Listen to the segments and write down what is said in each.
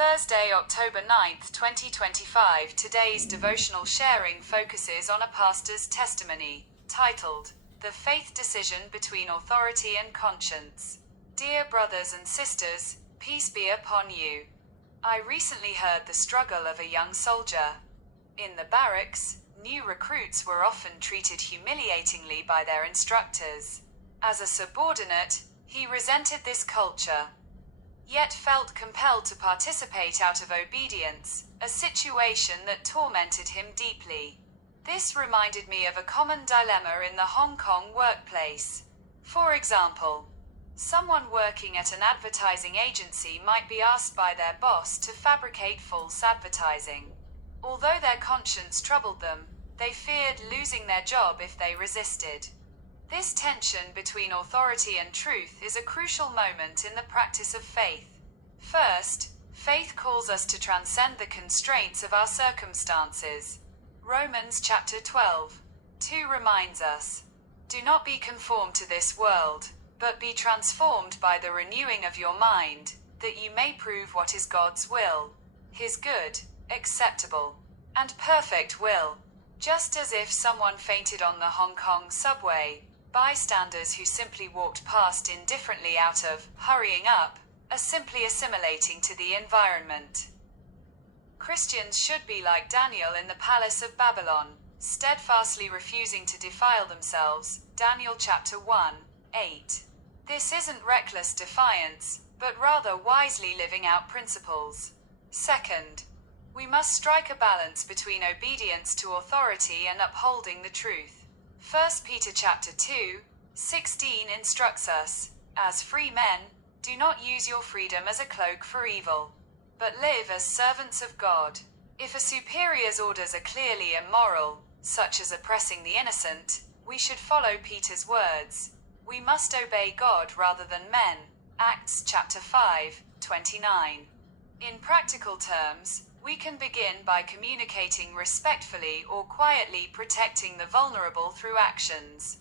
Thursday, October 9th, 2025. Today's devotional sharing focuses on a pastor's testimony, titled, The Faith Decision Between Authority and Conscience. Dear brothers and sisters, peace be upon you. I recently heard the struggle of a young soldier. In the barracks, new recruits were often treated humiliatingly by their instructors. As a subordinate, he resented this culture, yet felt compelled to participate out of obedience, a situation that tormented him deeply. This reminded me of a common dilemma in the Hong Kong workplace. For example, someone working at an advertising agency might be asked by their boss to fabricate false advertising. Although their conscience troubled them, they feared losing their job if they resisted. This tension between authority and truth is a crucial moment in the practice of faith. First, faith calls us to transcend the constraints of our circumstances. Romans chapter 12:2 reminds us, "Do not be conformed to this world, but be transformed by the renewing of your mind, that you may prove what is God's will, His good, acceptable, and perfect will." Just as if someone fainted on the Hong Kong subway, bystanders who simply walked past indifferently out of hurrying up are simply assimilating to the environment. Christians should be like Daniel in the palace of Babylon, steadfastly refusing to defile themselves. Daniel chapter 1:8. This isn't reckless defiance, but rather wisely living out principles. Second, we must strike a balance between obedience to authority and upholding the truth. 1 Peter chapter 2:16 instructs us, "As free men, do not use your freedom as a cloak for evil, but live as servants of God." If a superior's orders are clearly immoral, such as oppressing the innocent, we should follow Peter's words. We must obey God rather than men. Acts chapter 5:29. In practical terms, we can begin by communicating respectfully or quietly protecting the vulnerable through actions.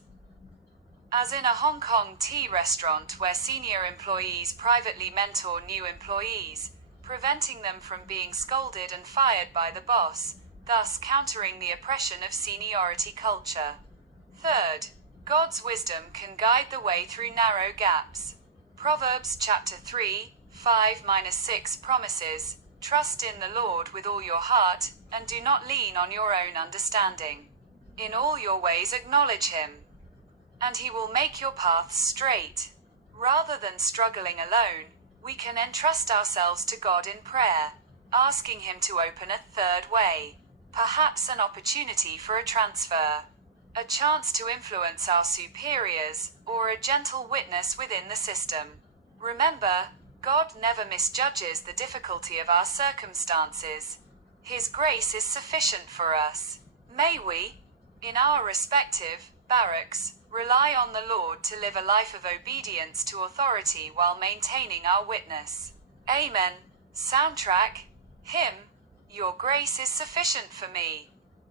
As in a Hong Kong tea restaurant where senior employees privately mentor new employees, preventing them from being scolded and fired by the boss, thus countering the oppression of seniority culture. Third, God's wisdom can guide the way through narrow gaps. Proverbs chapter 3:5-6 promises, "Trust in the Lord with all your heart, and do not lean on your own understanding. In all your ways acknowledge Him, and He will make your paths straight." Rather than struggling alone, we can entrust ourselves to God in prayer, asking Him to open a third way, perhaps an opportunity for a transfer, a chance to influence our superiors, or a gentle witness within the system. Remember, God never misjudges the difficulty of our circumstances. His grace is sufficient for us. May we, in our respective barracks, rely on the Lord to live a life of obedience to authority while maintaining our witness. Amen. Soundtrack, hymn, "Your Grace is Sufficient for Me."